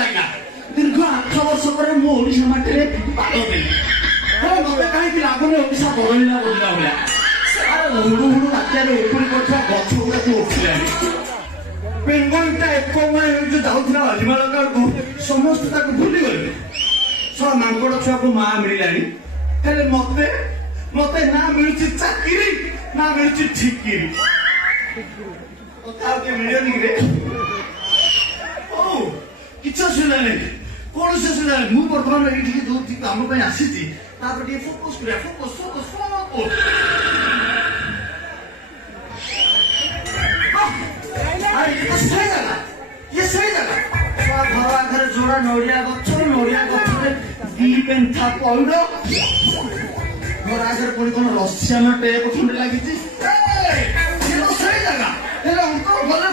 लगा दीर्घ 8 वर्ष पर मु ओडिशा माटे पाद देली मते कहीं लागुनी ओडिशा बदलिला बोलिला भलिया हुडु हुडु रात्या रे उपरी कोठा गछ गुडा को उठिलानी पेंगुइनटा एक समय जो जाउथला हिमालय को समस्त ताको भूली गले सब मांगड़ छुआ को मां मिलानी हेले मते मते ना मिलुची चाकरी ना मिलुची ठिकिरी कथा के मिलियनी रे ओ किछ सुना नै कोन से सुना मु वर्तमान एठी दो ठीक हम पे आसीची तापर टी फोकस करे फोकस ये सही जगह घर आगे जोड़ा नड़िया गरे दी पेन्था पौड़ घर आगे पुणी कौन रसियान टेप खंडे लगी सही जगह अंकल गले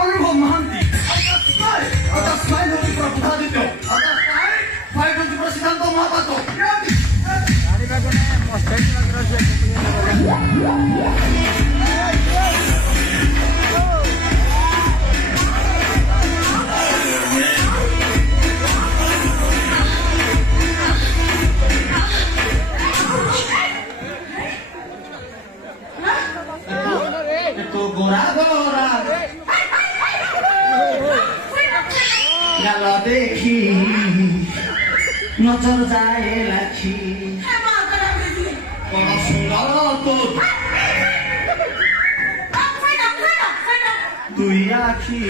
अनुभव महांती सिद्धांत महापात्र तो गोरा गोरा गालो देखी नजर जाए लाखी बड़ा सुंदर तो दुई आखी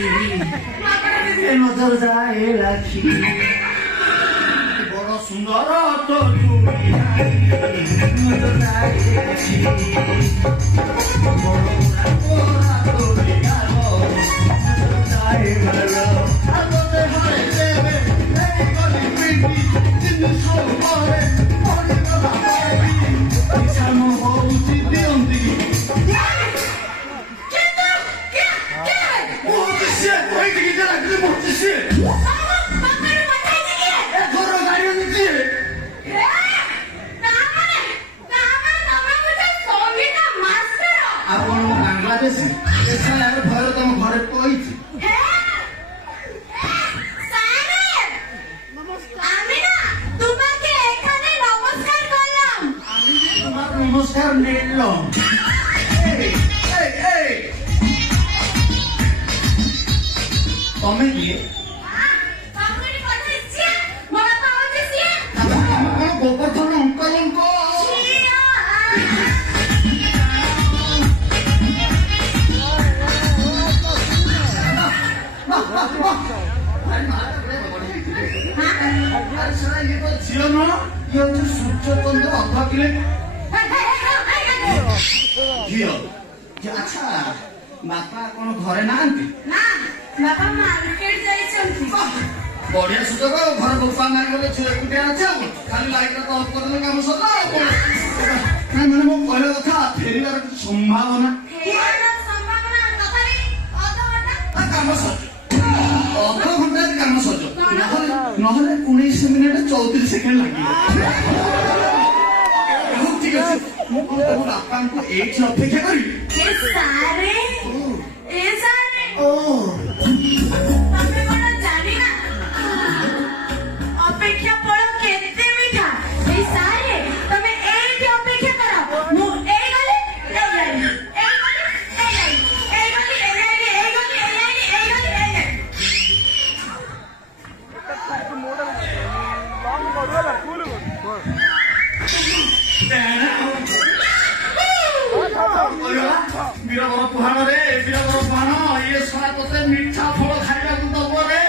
नजर जाए लाखी बड़ा सुंदर तो दुई आखी नजर जाए लाखी बड़ा गोरा तो गालो नजर जाए लालो बांग्लादेश भय तुम घरे कही नमस्कार नीलम तमें किए गोवर्धन अंकल झील न ये सूर्यचंद्र अधा किले झील अच्छा बापा कौन घरे ना बापा मार्केट जाइछंती बढ़िया सुযোগ घर बोपा ना गले झील कुटिया আছে खाली लाइट तो ऑफ कर देले काम सरला ना माने मो कहले कथा फेरिबार किछ संभावना काम सर अधा घंटा काम सर नहले 19 मिनिट 34 सेकेंड लगी ठीक আছে ମୁଁ ବାପାଙ୍କୁ ଏଇଠି ଅପେକ୍ଷା କରିବି ଏ ସାରେ ଓ ତମେ କଣ ଜାଣିନା ଅପେକ୍ଷା ଫଳ କେତେ ମିଠା ଏ ସାରେ ତମେ ଏଇଠି ଅପେକ୍ଷା କର ମୁଁ ବୀରବର ପୁହାଣ ରେ ବୀରବର ପୁହାଣ ଇଏ ଶଳା ତତେ ମିଠା ଫଳ ଖାଇବାକୁ ଦବ ରେ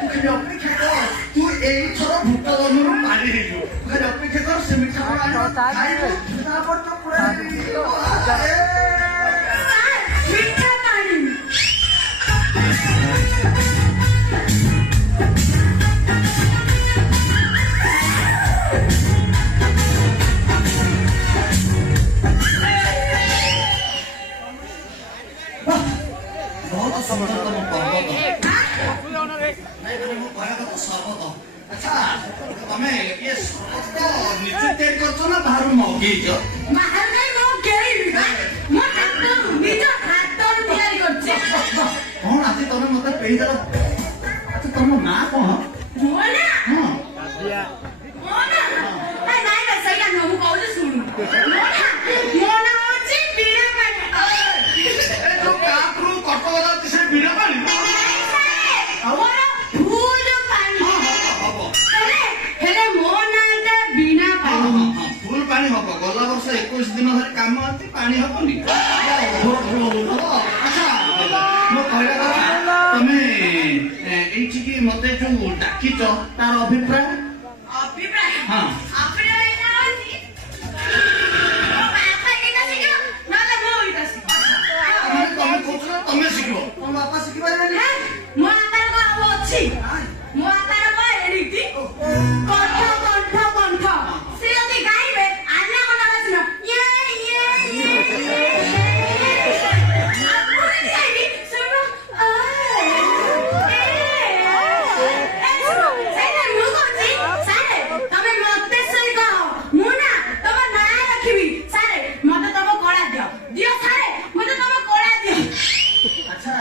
ତୁ ଖାଲି ଅପେକ୍ଷା କର ତୁ ଏଇଥର ଭୂତ ଜନ୍ମରୁ ପାରି ହେଇଯିବୁ ତୁ ଖାଲି ଅପେକ୍ଷା କର ସେ ମିଠା ଫଳ ଆଣିବ ଖାଇବୁ ତାପରେ ତ ପୁରା ସାର୍ ମିଠା ପାଣି ବହୁତ ସୁନ୍ଦରତମ ପର୍ବତ ମୁଁ କହିବା କଥା ସର୍ବତ ଆଚ୍ଛା ତମେ ଇଏ ସର୍ବତ ନିଜେ ତିଆରି କରୁଛ ନା ବାହାରୁ ମଗେଇଛ ବାହାର ନାହିଁ ମୁଁ କେହି ମୋ ହାତରୁ ନିଜ ହାତରୁ ତିଆରି କରୁଛି କଣ ଆଜି ତମେ ମତେ କହିଦେଲ ଆଚ୍ଛା ତମ ନାଁ କଣ ମୋ ନା ହଁ ମୋ ନା ନାଇଁ ନା ସେଇଟା ନୁହଁ ମୁଁ କହୁଛି ଶୁଣୁ ମୋ ନା ହଉଛି ବୀଣା ପାଣି ଯୋଉ କାପରୁ କଟକ ଯାଉଛି ସେ ବୀଣା ପାଣି ମୋର ଫୁଲ ପାଣି ହବ ହେଲେ ମୋ ନାଁଟା ବୀଣା ପାଣି ଫୁଲ ପାଣି ହବ ଗଲା ବର୍ଷ 21 ଦିନ ଧରି କାମ ଅଛି ପାଣି ହବନି ଆଚ୍ଛା ମୋ କହିବା କଥା ତମେ ଏଇଠିକି ମତେ ଯୋଉ ଡାକିଛ ତାର ଅଭିପ୍ରାୟ ଅଭିପ୍ରାୟ ହଁ ଅଭିପ୍ରାୟ ଏଇଟା ହଉଛି ମୋ ବାପା ଏଇଟା ଶିଖିବ ନହେଲେ ମୁଁ ଏଇଟା ଶିଖିବ ତମେ କହୁଛ ତମେ ଶିଖିବ ତମ ବାପା ଶିଖିପାରିବେନି ମୋ ହାତରେ କଣ ଆଉ ଅଛି ମୋ ହାତରେ କଣ ଏଡ଼ିଟି କଣ୍ଠ କଣ୍ଠ କଣ୍ଠ ସେ ଯଦି ଗାଇବେ ଆନା କଣ୍ଠ ବାସିନ ଇଏ ଇଏ ଇଏ ଆପଣ ଗାଇବି ଶୁଣ ସେଇଟା ମୁଁ କହୁଛି ସାରେ ତମେ ମତେ ସେଇ କହ ମୁଁ ନା ତମ ନାଁ ରଖିବି ସାରେ ମତେ ତମ କଳା ଦିଅ ଦିଅ ସାରେ ମତେ ତମ କଳା ଦିଅ ଆଚ୍ଛା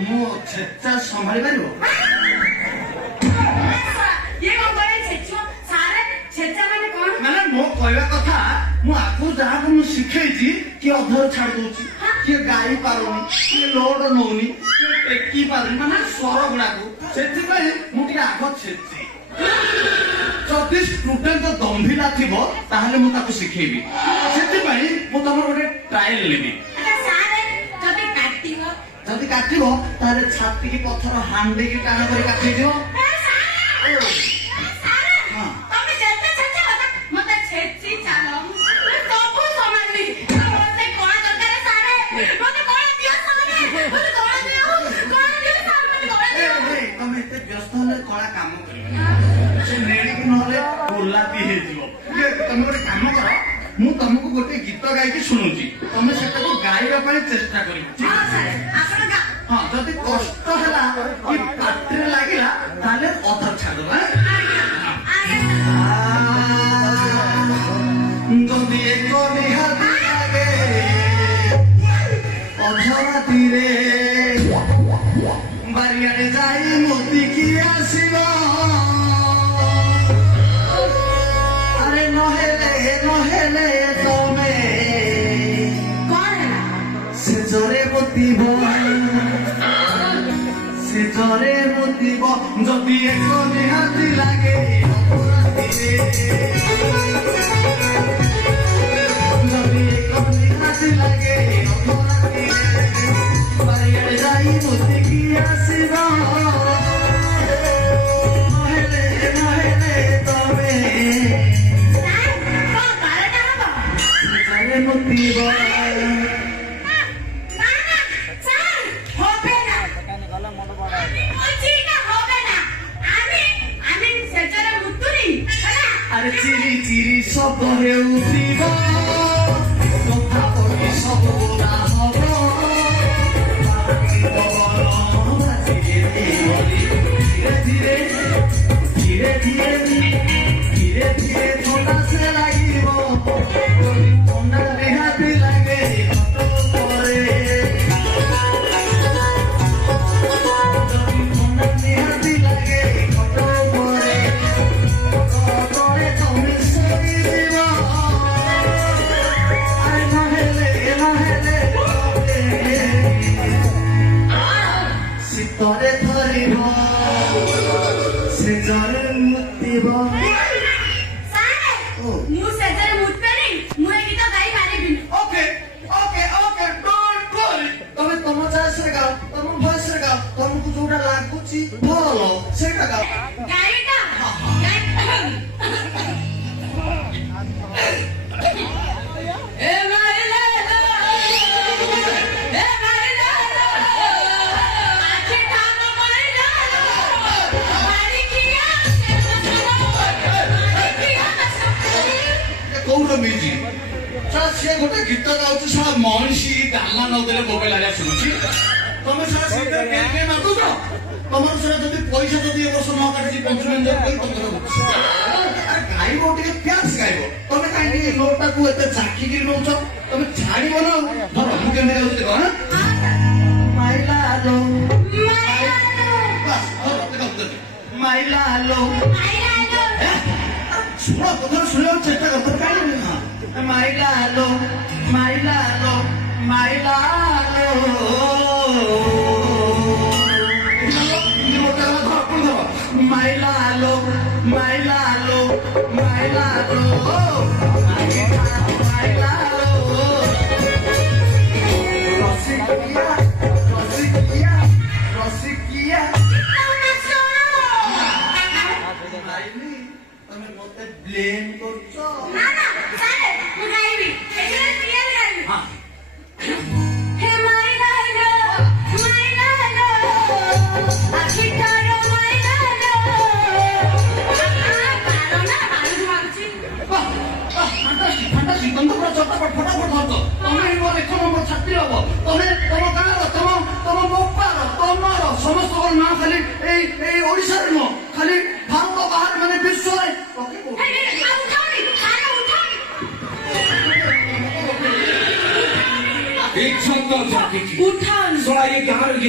ମୁଁ ଛେଚା ସମ୍ଭାଳି ପାରିବ ଇଏ କଣ କହିଲେ ଛେଚୁଅ ସାରେ ଛେଚା ମାନେ କଣ ମାନେ ମୋ କହିବା କଥା ମୁଁ ଆଗରୁ ଯାହାକୁ ମୁଁ ଶିଖେଇଛି କିଏ ଅଧର ଛାଡି ଦଉଛି କିଏ ଗାଇ ପାରୁନି କିଏ ଲୋଡ ନଉନି କିଏ ଟେକି ପାରୁନି ମାନେ ସ୍ୱର ଗୁଡାକୁ ସେଥିପାଇଁ ମୁଁ ଟିକେ ଆଗ ଛେଚି ଯଦି ଷ୍ଟୁଡେଣ୍ଟ ଦମ୍ଭିଲା ଥିବ ତାହେଲେ ମୁଁ ତାକୁ ଶିଖେଇବି ସେଥିପାଇଁ ମୁଁ ତମର ଗୋଟେ ଟ୍ରାଏଲ ନେବି ଆଚ୍ଛା ସାରେ ଯଦି କାଟିବ ଯଦି କାଟିବ ତାହେଲେ ଛାତିକି ପଥର ହାଣ୍ଡିକି ଟାଣ କରି କାଟିଦିଅ ହଁ ତମେ ଯେତେ ଛେଚା ମତେ ଛେଚି ଚାଲ ମୁଁ ସବୁ ସମାଳିବି ମତେ କଣ ଦରକାର ସାରେ ମତେ କଣ ଦିଅ ସାରେ ମତେ କଣ ଦିଅ ସାରେ ମତେ କଣ ଦିଅ ତମେ ଏତେ ବ୍ୟସ୍ତ ହେଲେ କଳା କାମ କରିବ ସେ ନେଳିକି ନହେଲେ ଗୋଲାପି ହେଇଯିବ ତମେ ଗୋଟେ କାମ କର ମୁଁ ତମକୁ ଗୋଟେ ଗୀତ ଗାଇକି ଶୁଣୁଛି ତମେ ସେଟାକୁ ଗାଇବା ପାଇଁ ଚେଷ୍ଟା କରିବ ହଁ ସାରେ ଆପଣ ହଁ ଯଦି କଷ୍ଟ ହେଲା କି ପାଟିରେ ଲାଗିଲା ତାହେଲେ ଅଧର ଛାଡିଦବ ଯଦି ଏକ ନିହାତି ଲାଗେ ଅଧରାତିରେ ବାରିଆଡେ ଯାଇ ମୋତିକି ଆସିବ ଆରେ ନହେଲେ ନହେଲେ ତମେ କଣ ହେଲା ସେଜରେ ମୁତିବ ସେଜରେ ମୁତିବ ଯଦି ଏକ ନିହାତି ଲାଗେ ଅପରାଧୀରେ ଯଦି ଏକ ନିହାତି ଲାଗେ ଅପରାଧୀରେ ବାରିଆଡେ ଯାଇ ମୁତିକି ଆସିବ ନହେଲେ ନହେଲେ ତମେ କଣ ବାରଟା ହବ ସେଜରେ ମୁତିବ আরে চিরি চিরি শব্দ হেউথিব কথা কই সব গোলা হব ধীরে ধীরে ধীরে ধীরে ধীরে ধীরে ছোটা সে লাগিব ঠান্ডা রেহাতি লাগে পরে ঠান্ডা রেহাতি লাগে পরে শীতরে ধরিব সেজরে মুতিব ମୁଁ ସେଜରେ ମୁତ୍ ପାରିବି ମୁଁ ଏ ଗୀତ ଗାଇ ପାରିବିନି ওকে ওকে ওকে ସାର୍ ସିଏ ଗୋଟେ ଗୀତ ଗାଉଛି ସାର୍ ମଣିଷୀ ଡାଲା ନଦେଲେ ମୋବାଇଲ ଆଜ୍ଞା ଶୁଣୁଛି ତମେ ସାର୍ ସେଇଟା କେମିତି ମାଗୁଛ ତମର ସେଟା ଯଦି ପଇସା ଯଦି ଏ ବର୍ଷ ନ କାଟିଛି ପଞ୍ଚମେନ୍ଦ୍ର ଗାଇବ ଟିକେ ପ୍ୟାସ୍ ଗାଇବ ତମେ କାହିଁକି ଏ ନୋଟଟାକୁ ଏତେ ଚାକିରି ନଉଛ ତମେ ଛାଡ଼ିବ ନା ଧର ମୁଁ କେମିତି ଗାଉଛି କଣ ମାଇଲା ଆଲୋ ମାଇଲା ଆଲୋ ଶୁଣ କଥା ଶୁଣିବାକୁ ଚେଷ୍ଟା କର କାହିଁକି ନା ମାଇଲା ଆଲୋ ମାଇଲା ଆଲୋ ମାଇଲା ଆଲୋ ମାଇଲା ଆଲୋ ମାଇଲା ଆଲୋ ମାଇଲା ଆଲୋ ମାଇଲା ଆଲୋ ରସିକିଆ ରସିକିଆ ରସିକିଆ ତମେ ମତେ ବ୍ଲେମ କରୁଛ ନା ନା ସାର୍ ମୁଁ ଗାଇବି ଏଇଟା କ୍ଲିୟର ଗାଇବି ହଁ ହେ ମାଇଲା ଲୋ ଆଖିଟାର ମାଇଲା ଲୋ କାରଣ ଆଳୁ ମାରୁଛି ଫାଣ୍ଟାଷ୍ଟିକ ତମେ ପୁରା ଚଟାପଟ ଫଟାଫଟ ହତ ତମେ ମୋର 1 ନମ୍ବର ଛାତ୍ରୀ ହବ ତମେ ତମ ଗାଁର ତମ ବୋପାର ତମର ସମସ୍ତଙ୍କର ନାଁ ଖାଲି ଏଇ ଓଡ଼ିଶାରେ ନୁହଁ ଖାଲି ଭାରତ ବାହାରେ ମାନେ ବିଶ୍ୱରେ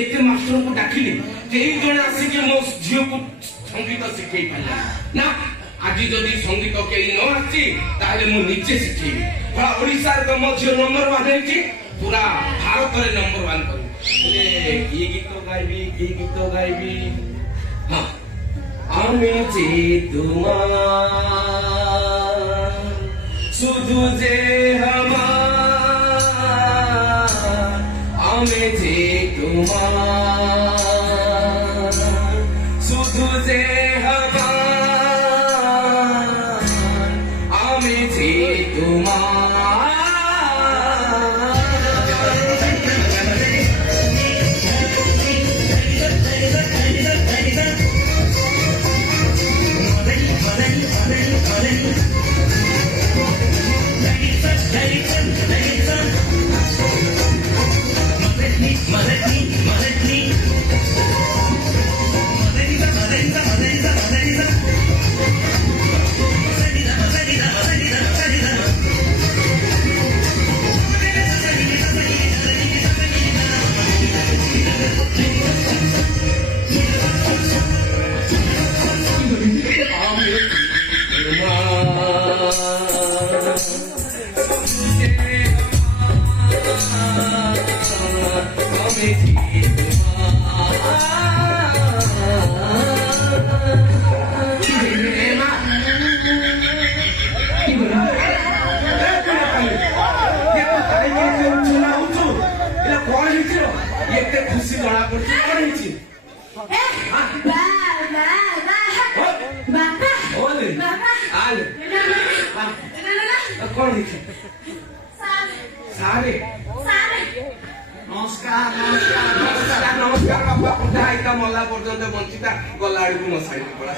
ଏତେ ମାଷ୍ଟରକୁ ଡାକିଲି କେହି ଜଣେ ଆସିକି ମୋ ଝିଅକୁ ସଙ୍ଗୀତ ଶିଖେଇ ପାରିଲା ନା ଆଜି ଯଦି ସଙ୍ଗୀତ କେହି ନ ଆସିଛି ତାହେଲେ ମୁଁ ନିଜେ ଶିଖେଇବି ପୁରା ଓଡ଼ିଶାରେ ତ ମୋ ଝିଅ ନମ୍ବର 1 ହେଇଛି ପୁରା ଭାରତରେ ନମ୍ବର 1 କରିବି କିଏ ଗୀତ গাইবি কি গীত গাইবি আমি যে তোমার শুধু যে আমার আমি যে তোমার শুধু যে আমার আমি যে তোমার खुशी जଣା पड़ती कौन ହେଇଛି आले कौन लिखे सारे नमस्कार नमस्कार बापा पुटा इता मला पर्यंत बंचिता गला आडू म साइड पड़ा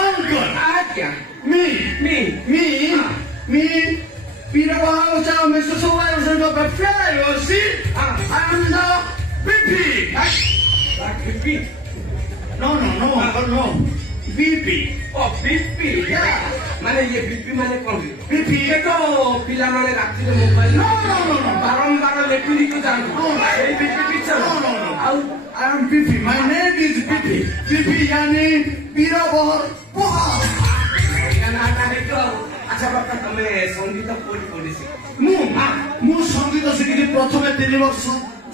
अंकल क्या मी मी Peter Bahausa, Mr. Supervisor of the Fair, you see? I am the VP. VP? No. VP. Oh, VP? Yeah. माने ये VP माने कौन? VP. ये तो पिला माने रात्रि में मोबाइल No. बारंबार लेपिरी को जान ये VP picture No. I am VP. My name is VP. VP यानी Peter Bahausa. अच्छा बापा तमे संगीत कोडी कोडी से ମୁଁ ସଙ୍ଗୀତ ଶିଖିଲି ପ୍ରଥମେ 3 ବର୍ଷ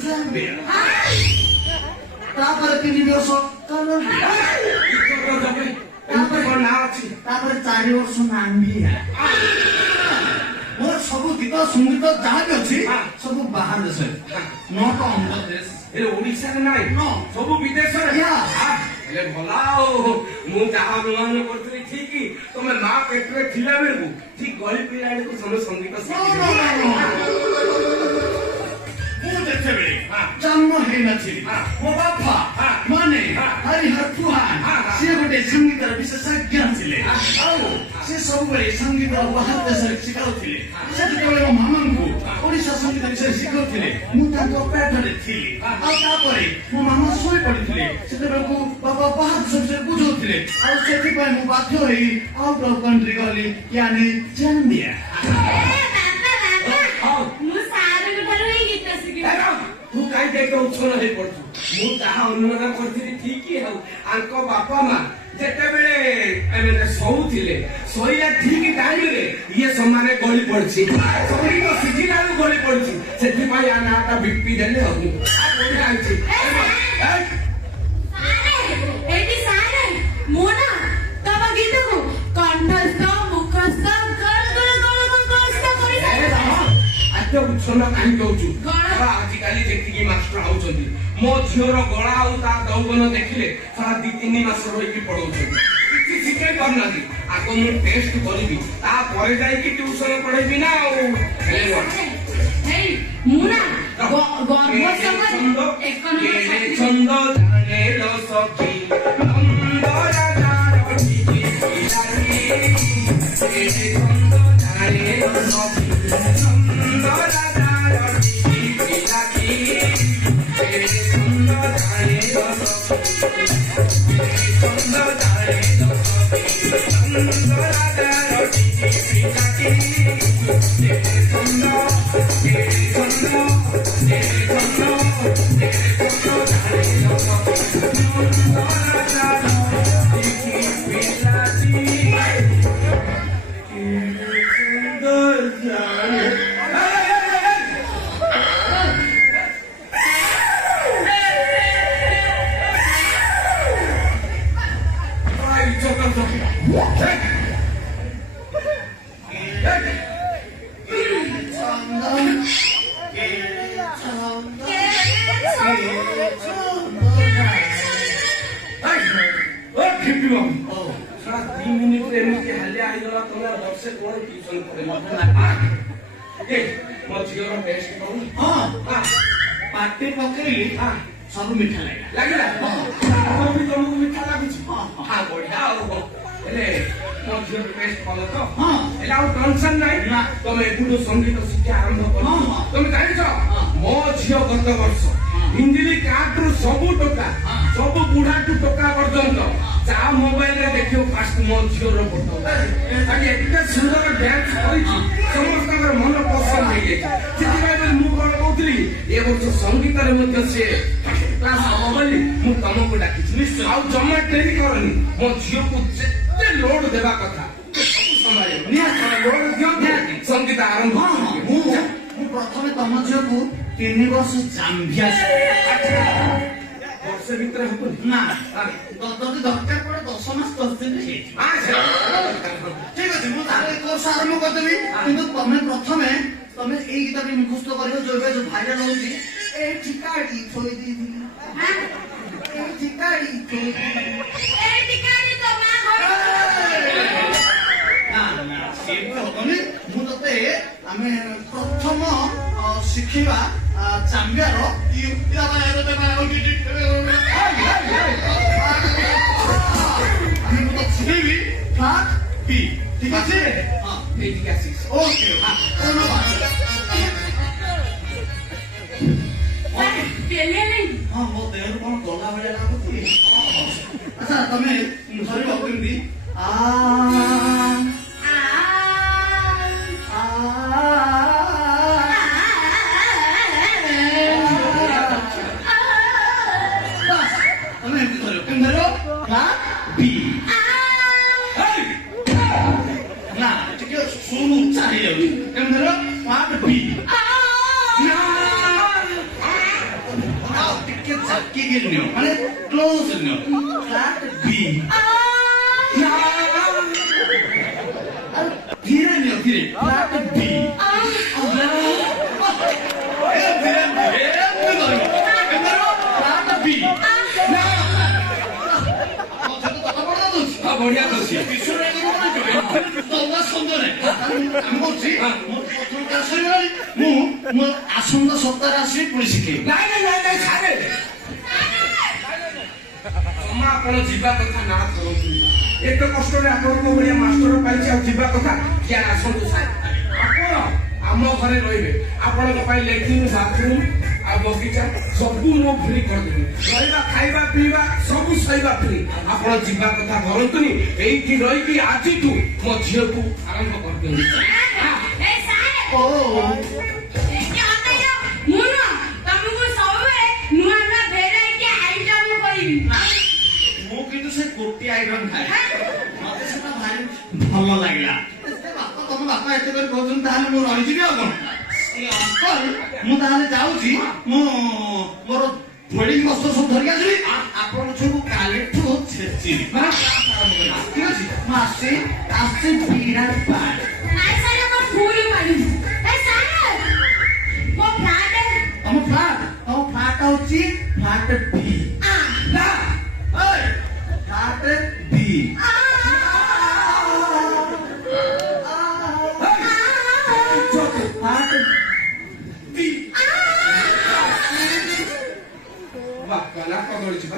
ଜାମ୍ବିଆ ତାପରେ 3 ବର୍ଷ କଲମ୍ବିଆ ତାପରେ 4 ବର୍ଷ ନାମ୍ବିଆ ମୋର ସବୁ ଗୀତ ସଙ୍ଗୀତ ଯାହା ବି ଅଛି ସବୁ ବାହାର ଦେଶରେ ନଟ ଅନ୍ଧ ଦେଶ ଏ ଓଡ଼ିଶାରେ ନାହିଁ ସବୁ ବିଦେଶରେ ହେଲେ ଭଲା ମୁଁ ଯାହା ଅନୁମାନ କରୁଥିଲି ଠିକ ତମେ ମା ପେଟରେ ଥିଲା ବେଳକୁ ଠିକ ଗଳି ପିଲା ବେଳକୁ ସବୁ ସଙ୍ଗୀତ ମୁଁ ଯେତେବେଳେ ଜନ୍ମ ହେଇନଥିଲି ମୋ ବାପା ମାନେ ହରିହର ପୁହାନ ସିଏ ଗୋଟେ ସଙ୍ଗୀତର ବିଶେଷଜ୍ଞ ଥିଲେ ଆଉ ସେ ସବୁବେଳେ ସଙ୍ଗୀତର ବାହାର ଦେଶରେ ଶିଖାଉଥିଲେ ସେ ଯେତେବେଳେ ମୋ ମାମାଙ୍କୁ ଓଡ଼ିଶା ସଙ୍ଗୀତ ବିଷୟରେ ଶିଖାଉଥିଲେ ମୁଁ ତାଙ୍କ ପେଟରେ ଥିଲି ଆଉ ତାପରେ ମୋ ମାମା ଶୋଇ ପଡ଼ିଥିଲେ ସେତେବେଳକୁ ବାବା ବାହାର ଦେଶ ବିଷୟରେ ବୁଝାଉଥିଲେ ଆଉ ସେଥିପାଇଁ ମୁଁ ବାଧ୍ୟ ହୋଇ ଆଉଟ୍ ଅଫ୍ କଣ୍ଟ୍ରି ଗଲି यानी ଜାମ୍ବିଆ ମୁଁ ସାରଙ୍କ ଠାରୁ ହିଁ ଗୀତ ଶିଖିବି ତୁ କାହିଁକି ଏତେ ଉଚ୍ଛନ୍ନ ହେଇ ପଡୁଛୁ ମୁଁ ଯାହା ଅନୁମାନ କରିଥିଲି ଠିକ ଆଉ ଆଙ୍କ ବାପା ମା ଯେତେବେଳେ ଏମାନେ ଶୋଉଥିଲେ ଶୋଇଲା ଠିକ ଟାଇମରେ ଇଏ ସମାନେ ଗଳି ପଡିଛି ସଙ୍ଗୀତ ଶିଖିଲା ବେଳକୁ ଗଳି ପଡିଛି ସେଥିପାଇଁ ଆ ନାଁଟା ବିପି ଦେଲେ ଆଉ ବଢିଆ ହେଇଛି ଏଇଠି ସାରେ ମୁଁ ନା ତମ ଗୀତକୁ କଣ୍ଠସ୍ଥ ମୁଖସ୍ଥ ଏତେ ଉଚ୍ଛନ୍ନ କାହିଁକି ହଉଛୁ ଗଳା। ଆଜିକାଲି ଯେତିକି ମାଷ୍ଟର ଆଉଛନ୍ତି ମୋ ଝିଅର ଗଳା ଆଉ ତା ଯୌବନ ଦେଖିଲେ ସାରା 2-3 ମାସ ରହିକି ପଢଉଛନ୍ତି କିଛି ଶିଖେଇ ପାରୁନାହାନ୍ତି ଆଗ ମୁଁ ଟେଷ୍ଟ କରିବି ତାପରେ ଯାଇକି ଟ୍ୟୁସନ ପଢେଇବି ନା ଆଉ ହେଲେ କଣ? ହେଇ ମୁଁ ନା ଗର୍ଭ ସଙ୍ଗରେ ଏକ ନମ୍ବର ଛନ୍ଦ ଜାଣେଲ ସଖୀ ନନ୍ଦ ରାଜାର ଟିକି ପିଲାଟି ଛନ୍ଦ ଜାଣେଲ ସଖୀ ନନ୍ଦ ରାଜାର ଟିକି ପିଲାଟି ଛନ୍ଦ ଜାଣେଲ ସଖୀ ଛନ୍ଦ ଜାଣେଲ ସଖୀ ନନ୍ଦ ରାଜାର ଟିକି ପିଲାଟି ଛନ୍ଦ ମୋ ଝିଅର ଟେଷ୍ଟ କରୁ ପାଟି ପକେଇଲି ସବୁ ମିଠା ଲାଗିଲା ଲାଗିଲା ବି ତମକୁ ମିଠା ଲାଗୁଛି ବଢିଆ ଆଉ ହେଲେ ମୋ ଝିଅର ଟେଷ୍ଟ ଭଲ ତ ହେଲେ ଆଉ ଟେନସନ ନାହିଁ ନା। ତମେ ଏଠୁ ସଙ୍ଗୀତ ଶିକ୍ଷା ଆରମ୍ଭ କର ତମେ ଜାଣିଛ ମୋ ଝିଅ ଗତ ବର୍ଷ ହିନ୍ଦୀ କାର୍ଡରୁ ସବୁ ଟୋକା ସବୁ ବୁଢାଠୁ ଟୋକା ପର୍ଯ୍ୟନ୍ତ ଯାହା ମୋବାଇଲରେ ଦେଖିବ ଫାଷ୍ଟ ମୋ ଝିଅର ଫଟୋ ଆଜି ଏତେ ସୁନ୍ଦର ଡ୍ୟାନ୍ସ କରିଛି ସମସ୍ତଙ୍କର ମନ ପସନ୍ଦ ହେଇଯାଇଛି ସେଥିପାଇଁ ବୋଲି ମୁଁ କଣ କହୁଥିଲି ଏ ବର୍ଷ ସଙ୍ଗୀତରେ ମଧ୍ୟ ସେ କ୍ଲାସ ହବ ବୋଲି ମୁଁ ତମକୁ ଡାକିଛି ଆଉ ଜମା ଡେରି କରନି ମୋ ଝିଅକୁ ଯେତେ ଲୋଡ ଦେବା କଥା ସବୁ ସମ୍ଭାଳିବ ନିହାତି ଲୋଡ ଦିଅନ୍ତି ସଙ୍ଗୀତ ଆରମ୍ଭ ମୁଁ ପ୍ରଥମେ ତମ ଝିଅକୁ 3 ବର୍ଷ ଜାମ୍ବିଆ ବର୍ଷେ ଭିତରେ ହବନି ନା ଯଦି ଦରକାର ପଡେ 10 ମାସ 10 ଦିନ ହେଇଯିବ ଠିକ ଅଛି ମୁଁ ତାର କୋର୍ସ ଆରମ୍ଭ କରିଦେବି କିନ୍ତୁ ତମେ ପ୍ରଥମେ ତମେ ଏଇ ଗୀତଟି ମୁଖସ୍ଥ କରିବ ଯୋଉ ଭାଇରାଲ ହଉଛି ଏଇଠି କାଢି ଥୋଇ ଦେଇଥିଲି ଏଇଠି କାଢି ଥୋଇ ଏଇଠି କାଢି ତ ମା ଘର ନା ସେମିତି ହବନି ମୁଁ ତତେ ଆମେ ପ୍ରଥମ ଶିଖିବା ଚାମ୍ବିଆର আমি তো শিখেবি ফ্ল্যাট বি ঠিক আছে এইদিকে আসিস ওকে ধন্যবাদ ହଁ ମୋ ଦେହରୁ କଣ ଗଲା ଭଳିଆ ଲାଗୁଛି ଆଚ୍ଛା ତମେ ଧରିବ କେମିତି ତମେ ଏମିତି ଧରିବ କେମିତି ଧରିବ ଫ୍ଲାଟ୍ ବି ନା ଟିକେ ସୁର ଉଚ୍ଚା ହେଇଯାଉଛି କେମିତି ଧରିବ ଫ୍ଲାଟ୍ ବି ଟିକେ ଝାକିକି ନିଅ ମାନେ କ୍ଲୋଜ ନିଅ ଫ୍ଲାଟ୍ ବି ଧୀରେ ନିଅ ଧୀରେ ଫ୍ଲାଟ୍ ବି ବଢିଆ କରୁଛି ମୁଁ ଆସନ୍ତା ସପ୍ତାହରେ ଆସିବି ପୁଣି ଶିଖେଇବି ନାଇଁ ନାଇଁ ନାଇଁ ନାଇଁ ଛାଡେ ଜମା ଆପଣ ଯିବା କଥା ନା କରନ୍ତୁ। ଏତେ କଷ୍ଟରେ ଆପଣଙ୍କ ଭଳିଆ ମାଷ୍ଟର ପାଇଛି ଆଉ ଯିବା କଥା କିଏ ଆସନ୍ତୁ ସାର୍। ଆପଣ ଆମ ଘରେ ରହିବେ, ଆପଣଙ୍କ ପାଇଁ ଲେଟ୍ରିନ୍ ବାଥରୁମ୍ ଆଉ ବଗିଚା ସବୁ ମୁଁ ଫ୍ରି କରିଦେବି। ରହିବା ଖାଇବା ପିଇବା ସବୁ ସହିବା ଫ୍ରି। ଆପଣ ଯିବା କଥା କରନ୍ତୁନି, ଏଇଠି ରହିକି ଆଜିଠୁ ମୋ ଝିଅକୁ ଆରମ୍ଭ କରିଦିଅନ୍ତୁ। ଏ ସାର୍ ଓ ଏ ଅତୟ ମୁଁ ନା ତମକୁ ସବୁବେଳେ ନୂଆ ନୂଆ ଭେରାଇଟି ଆଇଟମ କହିବି। ମୁଁ କିନ୍ତୁ ସେ ଗୋଟିଏ ଆଇଟମ୍ ଖାଏ, ମତେ ସେଟା ଭାରି ଭଲ ଲାଗିଲା। ତମ ବାପା ଏତେ କରି କହୁଛନ୍ତି ତାହେଲେ ମୁଁ ରହିଯିବି ଆଉ କଣ। ଅଙ୍କଲ ମୁଁ ତାହେଲେ ଯାଉଛି, ମୁଁ ମୋର ଥୋଡିଂ ବସ୍ତ୍ର ସବୁ ଧରିକି ଆସିବି, ଆପଣଙ୍କ ଛୁଆକୁ କାଲିଠୁ ଛେଚିବି। ଠିକ ଅଛି ମୁଁ ଆସିଛି ଆସିଛି ବିରାଟ ପାର୍ଟ। ନାଇଁ ସାର୍ ଆପଣ ଭୁଲ ମାରିବୁ। ଏ ସାର୍ ମୋ ଫ୍ଲାଟ୍ ତମ ଫ୍ଲାଟ୍ ହଉଛି ଫ୍ଲାଟ୍ ବି। ନା ଫ୍ଲାଟ୍ ବି। ଫ୍ଲାଟ୍ ବାପା ନା କଦଳୀ ଯିବା।